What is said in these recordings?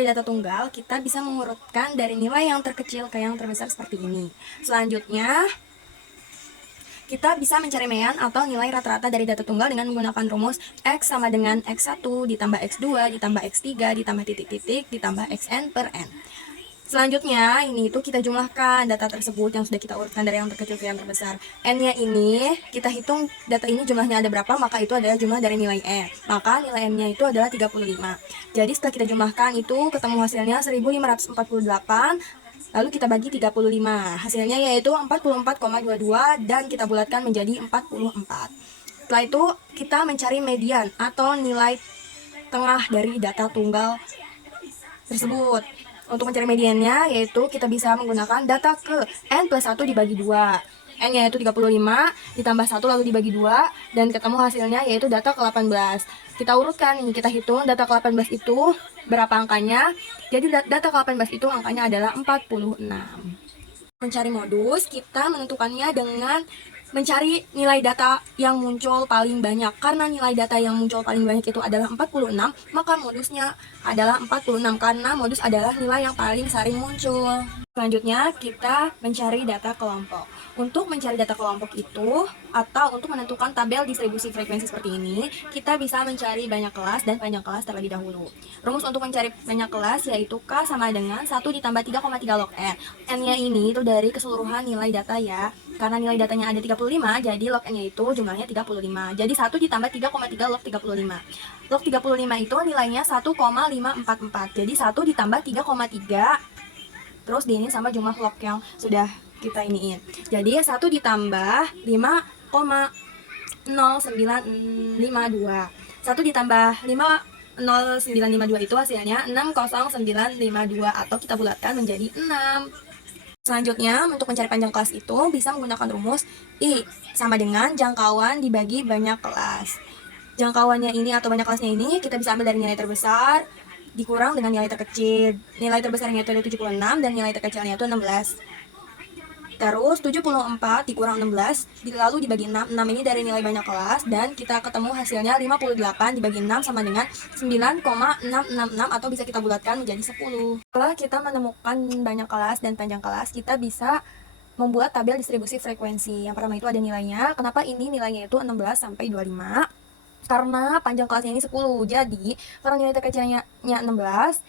mencari data tunggal, kita bisa mengurutkan dari nilai yang terkecil ke yang terbesar seperti ini. Selanjutnya, kita bisa mencari mean atau nilai rata-rata dari data tunggal dengan menggunakan rumus X sama dengan X1 ditambah X2 ditambah X3 ditambah titik-titik ditambah Xn per N. Selanjutnya, ini itu kita jumlahkan data tersebut yang sudah kita urutkan dari yang terkecil ke yang terbesar. N-nya ini, kita hitung data ini jumlahnya ada berapa, maka itu adalah jumlah dari nilai E. Maka nilai N-nya itu adalah 35. Jadi setelah kita jumlahkan itu, ketemu hasilnya 1548, lalu kita bagi 35. Hasilnya yaitu 44,22 dan kita bulatkan menjadi 44. Setelah itu, kita mencari median atau nilai tengah dari data tunggal tersebut. Untuk mencari mediannya, yaitu kita bisa menggunakan data ke N plus 1 dibagi 2. N yaitu 35, ditambah 1 lalu dibagi 2, dan ketemu hasilnya yaitu data ke-18. Kita urutkan, ini kita hitung data ke-18 itu berapa angkanya. Jadi data ke-18 itu angkanya adalah 46. Mencari modus, kita menentukannya dengan mencari nilai data yang muncul paling banyak. Karena nilai data yang muncul paling banyak itu adalah 46, maka modusnya adalah 46 karena modus adalah nilai yang paling sering muncul. Selanjutnya, kita mencari data kelompok. Untuk mencari data kelompok itu, atau untuk menentukan tabel distribusi frekuensi seperti ini, kita bisa mencari banyak kelas dan panjang kelas terlebih dahulu. Rumus untuk mencari banyak kelas yaitu K sama dengan 1 ditambah 3,3 log N. N-nya ini itu dari keseluruhan nilai data ya. Karena nilai datanya ada 35, jadi log N-nya itu jumlahnya 35. Jadi 1 ditambah 3,3 log 35. Log 35 itu nilainya 1,544. Jadi 1 ditambah 3,3, terus di ini sama jumlah log yang sudah kita iniin. Jadi 1 ditambah 5,0952. 1 ditambah 5,0952 itu hasilnya 6,0952 atau kita bulatkan menjadi 6. Selanjutnya, untuk mencari panjang kelas itu bisa menggunakan rumus I sama dengan jangkauan dibagi banyak kelas. Jangkauannya ini atau banyak kelasnya ini kita bisa ambil dari nilai terbesar dikurang dengan nilai terkecil. Nilai terbesarnya itu ada 76 dan nilai terkecilnya itu 16. Terus 74 dikurang 16 lalu dibagi 6. 6 ini dari nilai banyak kelas dan kita ketemu hasilnya 58 dibagi 6 sama dengan 9,666 atau bisa kita bulatkan menjadi 10. Setelah kita menemukan banyak kelas dan panjang kelas, kita bisa membuat tabel distribusi frekuensi. Yang pertama itu ada nilainya. Kenapa ini nilainya itu 16 sampai 25? Karena panjang kelasnya ini 10. Jadi, karena nilai terkecilnya 16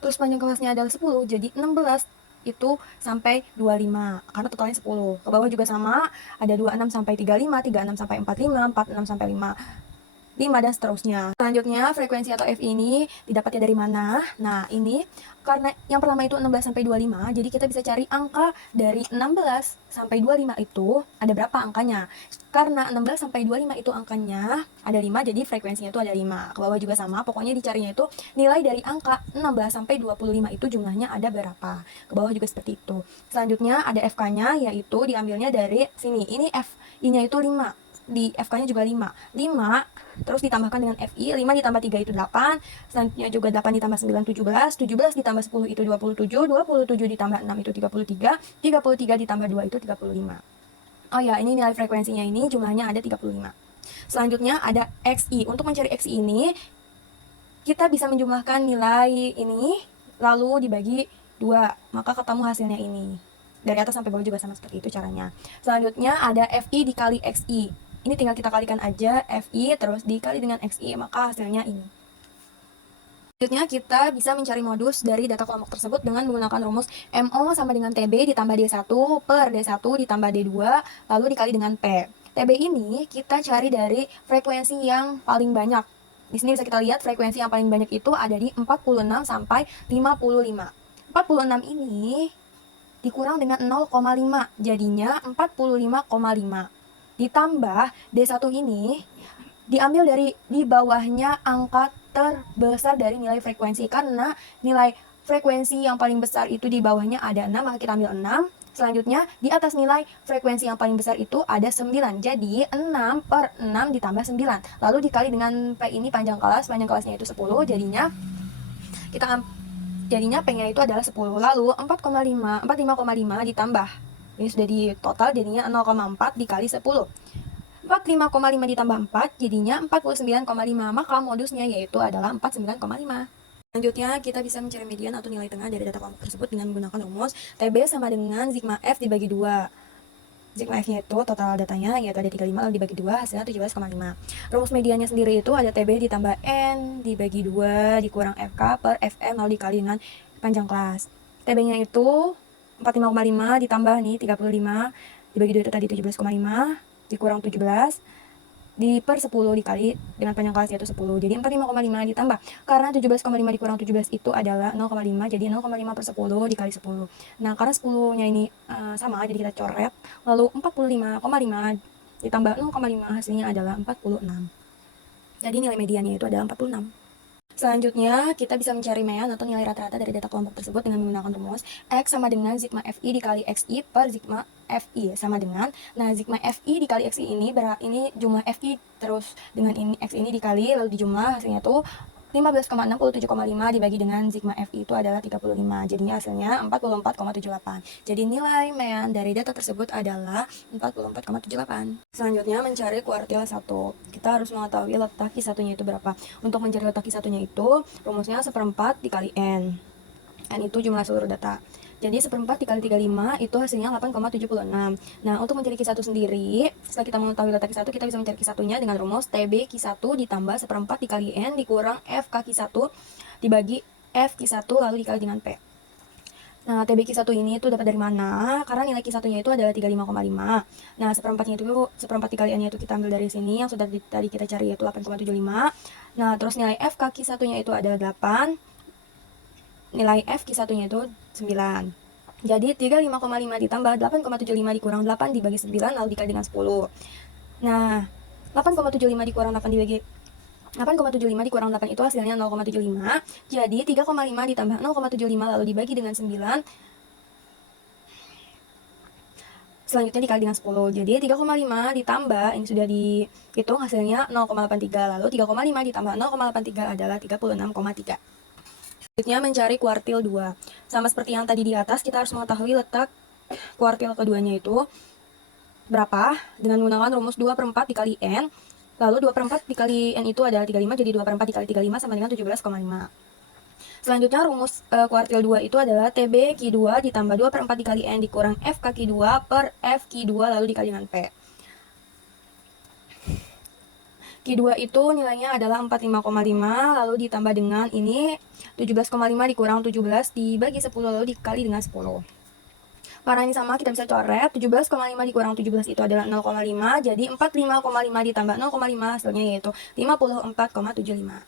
terus panjang kelasnya adalah 10, jadi 16 itu sampai 25 karena totalnya 10. Ke bawah juga sama, ada 26 sampai 35, 36 sampai 45, 46 sampai 5 dan seterusnya. Selanjutnya, frekuensi atau F ini didapatnya dari mana? Nah, ini karena yang pertama itu 16 sampai 25, jadi kita bisa cari angka dari 16 sampai 25 itu ada berapa angkanya. Karena 16 sampai 25 itu angkanya ada 5, jadi frekuensinya itu ada 5. Ke bawah juga sama, pokoknya dicarinya itu nilai dari angka 16 sampai 25 itu jumlahnya ada berapa. Ke bawah juga seperti itu. Selanjutnya ada FK-nya, yaitu diambilnya dari sini. Ini F, I-nya itu 5. Di FK-nya juga 5. 5 terus ditambahkan dengan FI, 5 ditambah 3 itu 8, selanjutnya juga 8 ditambah 9, 17, 17 ditambah 10 itu 27, 27 ditambah 6 itu 33, 33 ditambah 2 itu 35. Oh ya, ini nilai frekuensinya ini jumlahnya ada 35. Selanjutnya ada XI. Untuk mencari XI ini, kita bisa menjumlahkan nilai ini, lalu dibagi 2, maka ketemu hasilnya ini. Dari atas sampai bawah juga sama seperti itu caranya. Selanjutnya ada FI dikali XI. Ini tinggal kita kalikan aja FI terus dikali dengan XI, maka hasilnya ini. Selanjutnya kita bisa mencari modus dari data kelompok tersebut dengan menggunakan rumus MO sama dengan TB ditambah D1 per D1 ditambah D2 lalu dikali dengan P. TB ini kita cari dari frekuensi yang paling banyak. Di sini bisa kita lihat frekuensi yang paling banyak itu ada di 46 sampai 55. 46 ini dikurang dengan 0,5, jadinya 45,5. Ditambah D1 ini diambil dari di bawahnya angka terbesar dari nilai frekuensi. Karena nilai frekuensi yang paling besar itu di bawahnya ada 6, maka kita ambil 6. Selanjutnya di atas nilai frekuensi yang paling besar itu ada 9. Jadi 6 per 6 ditambah 9. Lalu dikali dengan P ini panjang kelas. Panjang kelasnya itu 10, jadinya P-nya itu adalah 10. Lalu 45,5 ditambah, ini sudah di total jadinya 0,4 dikali 10. 45,5 ditambah 4 jadinya 49,5. Maka modusnya yaitu adalah 49,5. Selanjutnya, kita bisa mencari median atau nilai tengah dari data kelompok tersebut dengan menggunakan rumus TB sama dengan sigma F dibagi 2. Sigma F-nya itu total datanya, yaitu ada 35 lalu dibagi 2, hasilnya 17,5. Rumus mediannya sendiri itu ada TB ditambah N dibagi 2 dikurang FK per FM lalu dikali dengan panjang kelas. TB-nya itu 45,5 ditambah nih 35 dibagi 2 itu tadi 17,5 dikurang 17 di per 10 dikali dengan panjang kelas yaitu 10. Jadi 45,5 ditambah, karena 17,5 dikurang 17 itu adalah 0,5, jadi 0,5 per 10 dikali 10. Nah, karena 10-nya ini sama, jadi kita coret. Lalu 45,5 ditambah 0,5 hasilnya adalah 46. Jadi nilai mediannya itu adalah 46. Selanjutnya, kita bisa mencari mean atau nilai rata-rata dari data kelompok tersebut dengan menggunakan rumus X sama dengan sigma FI dikali XI per sigma FI sama dengan, nah sigma FI dikali XI ini jumlah FI terus dengan ini X ini dikali lalu dijumlah, hasilnya tuh 15,67,5 dibagi dengan sigma FI itu adalah 35, jadinya hasilnya 44,78. Jadi nilai mean dari data tersebut adalah 44,78. Selanjutnya mencari kuartil 1. Kita harus mengetahui letak Q1-nya itu berapa. Untuk mencari letak Q1-nya itu rumusnya 1/4 dikali N. N itu jumlah seluruh data. Jadi 1/4 dikali 35 itu hasilnya 8,76. Nah, untuk mencari Q1 sendiri, setelah kita mengetahui letak Q1, kita bisa mencari Q1-nya dengan rumus TB Q1 ditambah 1/4 dikali N dikurang FK Q1 dibagi F Q1 lalu dikali dengan P. Nah, TB Q1 ini itu dapat dari mana? Karena nilai Q1-nya itu adalah 35,5. Nah, 1/4-nya itu 1/4 dikali N-nya itu kita ambil dari sini, yang sudah tadi kita cari yaitu 8,75. Nah, terus nilai FK Q1-nya itu adalah 8. Nilai F Q1-nya itu 9. Jadi 35,5 ditambah 8,75 dikurang 8 dibagi 9 lalu dikali dengan 10. Nah, 8,75 dikurang 8 dikurang 8 itu hasilnya 0,75. Jadi 3,5 ditambah 0,75 lalu dibagi dengan 9. Selanjutnya dikali dengan 10. Jadi 3,5 ditambah, ini sudah dihitung hasilnya 0,83. Lalu 3,5 ditambah 0,83 adalah 36,3. Selanjutnya mencari kuartil 2. Sama seperti yang tadi di atas, kita harus mengetahui letak kuartil keduanya itu berapa dengan menggunakan rumus 2/4 dikali N. Lalu 2/4 dikali N itu adalah 35, jadi 2/4 dikali 35 sama dengan 17,5. Selanjutnya rumus kuartil 2 itu adalah TB Q2 ditambah 2/4 dikali N dikurang FK Q2 per F Q2 lalu dikali dengan P. Q2 itu nilainya adalah 45,5 lalu ditambah dengan ini 17,5 dikurang 17 dibagi 10 lalu dikali dengan 10. Karena ini sama, kita bisa coret. 17,5 dikurang 17 itu adalah 0,5, jadi 45,5 ditambah 0,5 hasilnya yaitu 54,75.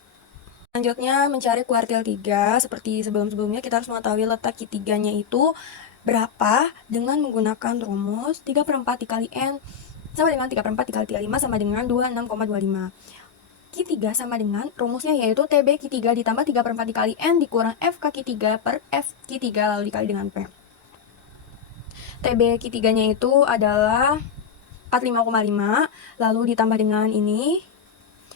Selanjutnya mencari kuartil 3. Seperti sebelum-sebelumnya, kita harus mengetahui letak Q3-nya itu berapa dengan menggunakan rumus 3/4 dikali N sama dengan 3/4 dikali 35 sama dengan 26,25. Q3 sama dengan rumusnya yaitu TB Q3 ditambah 3/4 dikali N dikurang FK Q3 per F Q3 lalu dikali dengan P. TB Q3-nya itu adalah 45,5 lalu ditambah dengan ini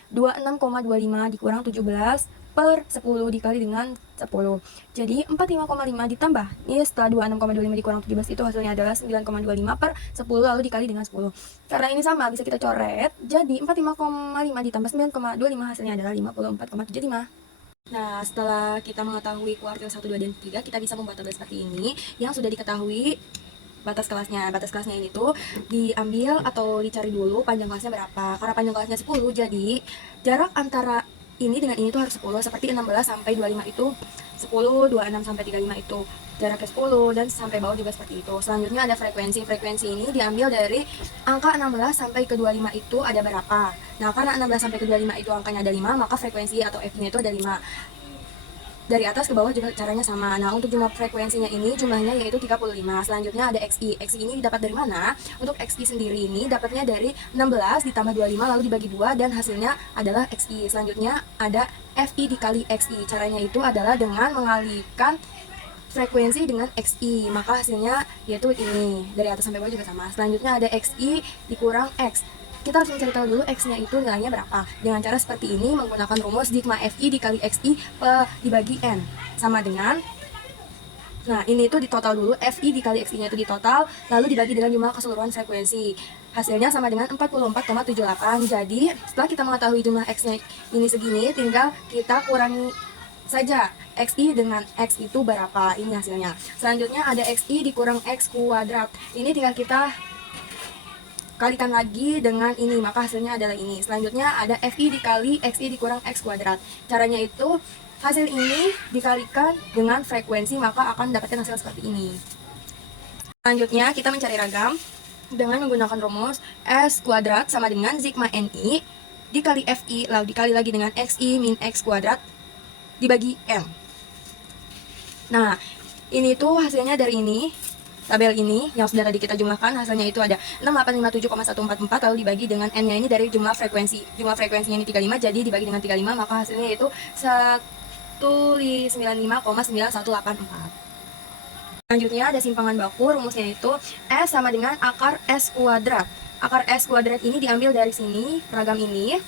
26,25 dikurang 17 per 10 dikali dengan 10. Jadi 45,5 ditambah, ini setelah 26,25 dikurang 17 itu hasilnya adalah 9,25 per 10 lalu dikali dengan 10. Karena ini sama, bisa kita coret. Jadi 45,5 ditambah 9,25 hasilnya adalah 54,75. Nah, setelah kita mengetahui kuartil 1, 2, dan 3, kita bisa membuat tabel seperti ini yang sudah diketahui batas kelasnya. Batas kelasnya ini tuh diambil atau dicari dulu panjang kelasnya berapa. Karena panjang kelasnya 10, jadi jarak antara ini dengan ini tuh harus 10, seperti 16 sampai 25 itu 10, 26 sampai 35 itu jaraknya 10, dan sampai bawah juga seperti itu. Selanjutnya ada frekuensi. Frekuensi ini diambil dari angka 16 sampai ke 25 itu ada berapa. Nah, karena 16 sampai ke 25 itu angkanya ada 5, maka frekuensi atau F-nya itu ada 5. Dari atas ke bawah juga caranya sama. Nah, untuk jumlah frekuensinya ini jumlahnya yaitu 35. Selanjutnya ada XI. XI ini dapat dari mana? Untuk XI sendiri ini dapatnya dari 16 ditambah 25 lalu dibagi 2 dan hasilnya adalah XI. Selanjutnya ada FI dikali XI. Caranya itu adalah dengan mengalihkan frekuensi dengan XI. Maka hasilnya yaitu ini. Dari atas sampai bawah juga sama. Selanjutnya ada XI dikurang X. Kita harus mencari tahu dulu X-nya itu nilainya berapa. Dengan cara seperti ini menggunakan rumus sigma FI dikali XI dibagi N. Sama dengan, nah ini itu ditotal dulu, FI dikali XI-nya itu ditotal, lalu dibagi dengan jumlah keseluruhan frekuensi. Hasilnya sama dengan 44,78. Jadi setelah kita mengetahui jumlah X-nya ini segini, tinggal kita kurangi saja XI dengan X itu berapa, ini hasilnya. Selanjutnya ada XI dikurang X kuadrat. Ini tinggal kita kalikan lagi dengan ini, maka hasilnya adalah ini. Selanjutnya ada FI dikali XI dikurang X kuadrat. Caranya itu hasil ini dikalikan dengan frekuensi, maka akan dapatkan hasil seperti ini. Selanjutnya kita mencari ragam dengan menggunakan rumus S kuadrat sama dengan sigma NI dikali FI lalu dikali lagi dengan XI min X kuadrat dibagi M. Nah, ini tuh hasilnya dari ini. Tabel ini yang sudah tadi kita jumlahkan, hasilnya itu ada 6857,144 lalu dibagi dengan N-nya ini dari jumlah frekuensi. Jumlah frekuensinya ini 35, jadi dibagi dengan 35 maka hasilnya itu 195,9184. Selanjutnya ada simpangan baku, rumusnya itu S sama dengan akar S kuadrat. Akar S kuadrat ini diambil dari sini, ragam ini.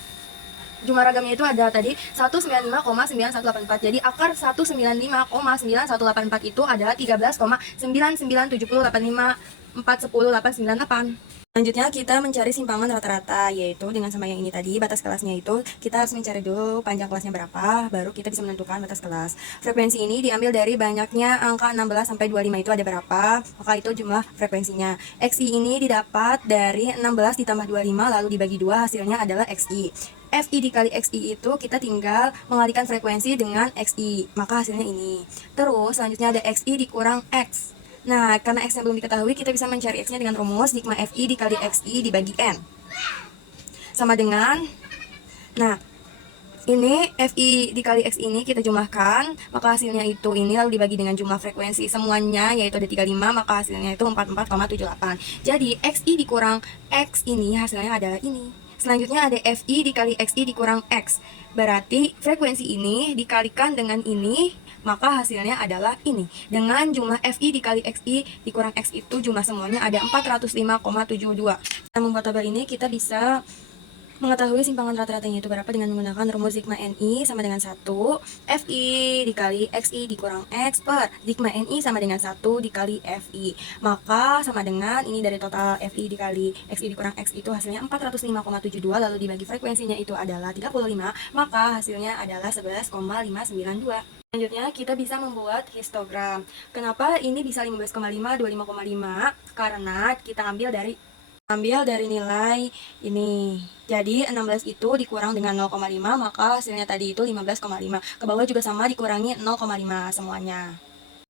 Jumlah ragamnya itu ada tadi 195,9184. Jadi akar 195,9184 itu adalah 13,997085810,898. Selanjutnya kita mencari simpangan rata-rata, yaitu dengan sama yang ini tadi, batas kelasnya itu kita harus mencari dulu panjang kelasnya berapa, baru kita bisa menentukan batas kelas. Frekuensi ini diambil dari banyaknya angka 16 sampai 25 itu ada berapa, maka itu jumlah frekuensinya. XI ini didapat dari 16 ditambah 25 lalu dibagi 2, hasilnya adalah XI. FI dikali XI itu kita tinggal mengalihkan frekuensi dengan XI, maka hasilnya ini. Terus selanjutnya ada XI dikurang X. Nah, karena X yang belum diketahui, kita bisa mencari X-nya dengan rumus sigma FI dikali XI dibagi N. Sama dengan, nah, ini FI dikali X ini kita jumlahkan, maka hasilnya itu ini lalu dibagi dengan jumlah frekuensi semuanya, yaitu ada 35, maka hasilnya itu 44,78. Jadi, XI dikurang X ini hasilnya adalah ini. Selanjutnya ada FI dikali XI dikurang X. Berarti frekuensi ini dikalikan dengan ini, maka hasilnya adalah ini. Dengan jumlah FI dikali XI dikurang X itu jumlah semuanya ada 405,72. Kita membuat tabel ini, kita bisa mengetahui simpangan rata-ratanya itu berapa dengan menggunakan rumus sigma NI sama dengan 1 FI dikali XI dikurang X per sigma NI sama dengan 1 dikali FI. Maka sama dengan ini dari total FI dikali XI dikurang X itu hasilnya 405,72 lalu dibagi frekuensinya itu adalah 35, maka hasilnya adalah 11,592. Selanjutnya kita bisa membuat histogram. Kenapa ini bisa 15,5, 25,5? Karena kita ambil dari nilai ini. Jadi 16 itu dikurang dengan 0,5 maka hasilnya tadi itu 15,5. Ke bawah juga sama dikurangi 0,5 semuanya.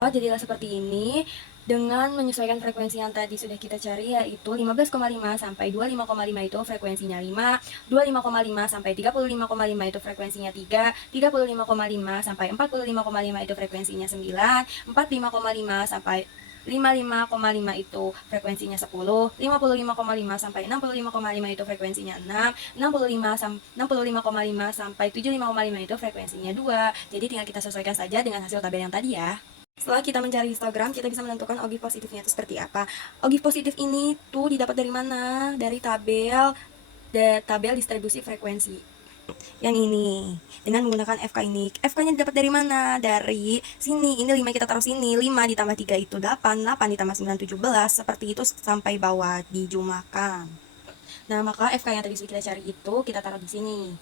Jadilah seperti ini dengan menyesuaikan frekuensi yang tadi sudah kita cari, yaitu 15,5 sampai 25,5 itu frekuensinya 5, 25,5 sampai 35,5 itu frekuensinya 3, 35,5 sampai 45,5 itu frekuensinya 9, 45,5 sampai 55,5 itu frekuensinya 10, 55,5 sampai 65,5 itu frekuensinya 6, 65,5 sampai 75,5 itu frekuensinya 2. Jadi tinggal kita sesuaikan saja dengan hasil tabel yang tadi ya. Setelah kita mencari histogram, kita bisa menentukan ogive positifnya itu seperti apa. Ogive positif ini tuh didapat dari mana? Dari tabel distribusi frekuensi. Yang ini dengan menggunakan FK ini. FK-nya didapat dari mana? Dari sini. Ini 5 kita taruh sini. 5 ditambah 3 itu 8, 8 ditambah 9 17. Seperti itu sampai bawah dijumlahkan. Nah, maka FK yang tadi sudah kita cari itu kita taruh di sini.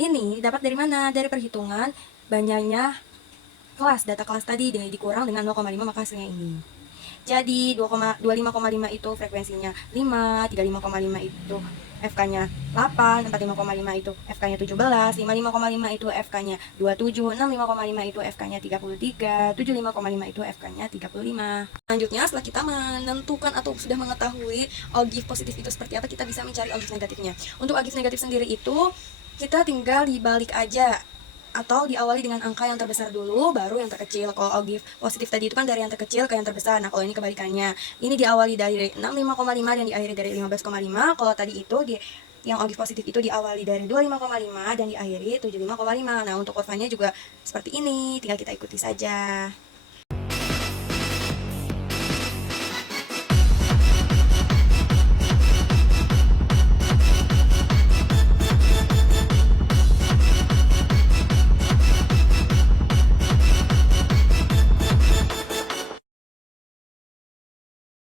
Ini dapat dari mana? Dari perhitungan banyaknya kelas, data kelas tadi dikurang dengan 0,5 maka hasilnya ini. Jadi 25,5 itu frekuensinya 5, 35,5 itu FK-nya 8, 45,5 itu FK-nya 17, 55,5 itu FK-nya 27, 65,5 itu FK-nya 33, 75,5 itu FK-nya 35. Selanjutnya setelah kita menentukan atau sudah mengetahui ogive positif itu seperti apa, kita bisa mencari ogive negatifnya. Untuk ogive negatif sendiri itu kita tinggal dibalik aja atau diawali dengan angka yang terbesar dulu baru yang terkecil. Kalau ogive positif tadi itu kan dari yang terkecil ke yang terbesar. Nah, kalau ini kebalikannya. Ini diawali dari 65,5 dan diakhiri dari 15,5. Kalau tadi itu yang ogive positif itu diawali dari 25,5 dan diakhiri 75,5. Nah, untuk kurvanya juga seperti ini, tinggal kita ikuti saja.